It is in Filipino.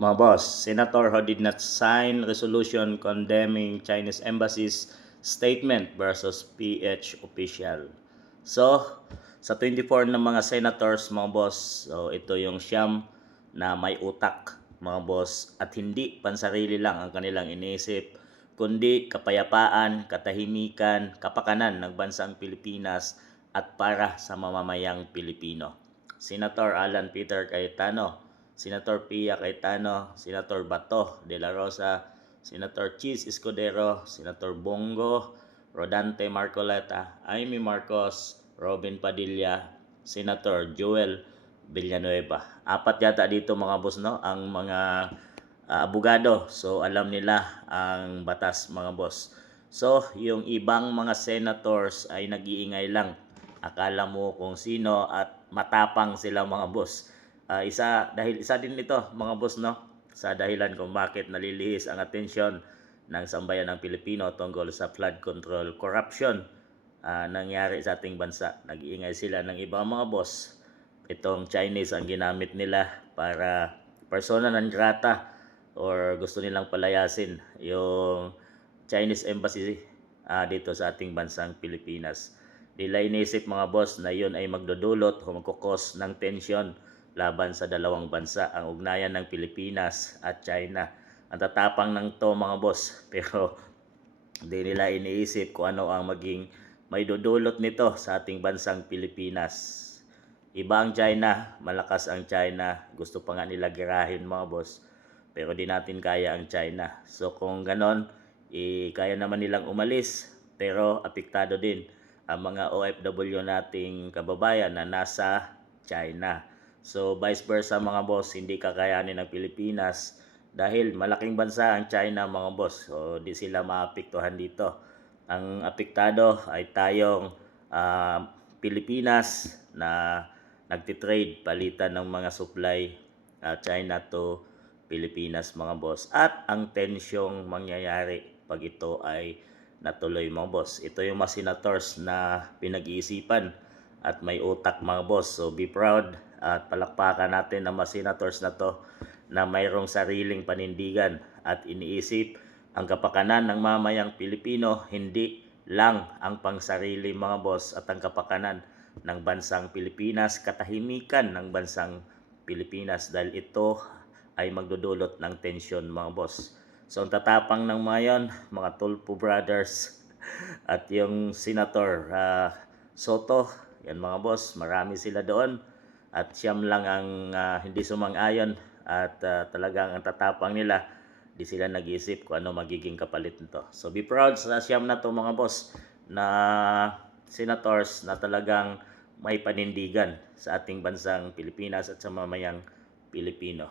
Mga boss, senator who did not sign resolution condemning Chinese embassy's statement versus PH official. So, sa 24 ng mga senators, mga boss, so ito yung siyam na may utak, mga boss, at hindi pansarili lang ang kanilang iniisip, kundi kapayapaan, katahimikan, kapakanan ng bansang Pilipinas at para sa mamamayang Pilipino. Senator Alan Peter Cayetano, Senator Pia Cayetano, Senator Bato de la Rosa, Senator Cheese Escudero, Senator Bongo, Rodante Marcoleta, Amy Marcos, Robin Padilla, Senator Joel Villanueva. Apat yata dito mga boss, no, ang mga abogado. So alam nila ang batas, mga boss. So yung ibang mga senators ay nag-iingay lang. Akala mo kung sino at matapang sila, mga boss. Dahil isa din ito, mga boss, no, sa dahilan kung bakit nalilihis ang atensyon ng sambayan ng Pilipino tungkol sa flood control corruption nangyari sa ating bansa. Nag-iingay sila ng ibang mga boss. Itong Chinese ang ginamit nila para persona non grata or gusto nilang palayasin yung Chinese embassy dito sa ating bansang Pilipinas. Nila inisip, mga boss, na yun ay magdudulot o magkukos ng tensyon laban sa dalawang bansa, ang ugnayan ng Pilipinas at China. Ang tatapang ng to, mga boss, pero hindi nila iniisip kung ano ang maging may dudulot nito sa ating bansang Pilipinas. Iba ang China, malakas ang China, gusto pa nga nila girahin, mga boss, pero di natin kaya ang China. So kung ganon, kaya naman nilang umalis, pero apektado din ang mga OFW nating kababayan na nasa China. So vice versa, mga boss, hindi kakayanin ng Pilipinas dahil malaking bansa ang China, mga boss. So di sila maapektuhan dito. Ang apektado ay tayong Pilipinas na nagtitrade palitan ng mga supply China to Pilipinas, mga boss. At ang tensyong mangyayari pag ito ay natuloy, mga boss. Ito yung mga senators na pinag-iisipan at may utak, mga boss. So be proud at palakpakan natin ang mga senators na to na mayroong sariling panindigan at iniisip ang kapakanan ng mamayang Pilipino, hindi lang ang pangsarili, mga boss, at ang kapakanan ng bansang Pilipinas, katahimikan ng bansang Pilipinas, dahil ito ay magdudulot ng tensyon, mga boss. So ang tatapang ng mga yon, mga Tulfo brothers at yung Senator Soto, yan, mga boss, marami sila doon at siyam lang ang hindi sumang-ayon at talagang ang tatapang nila, di sila nag-iisip kung ano magiging kapalit nito. So be proud sa siyam na to, mga boss, na senators na talagang may panindigan sa ating bansang Pilipinas at sa mamayang Pilipino.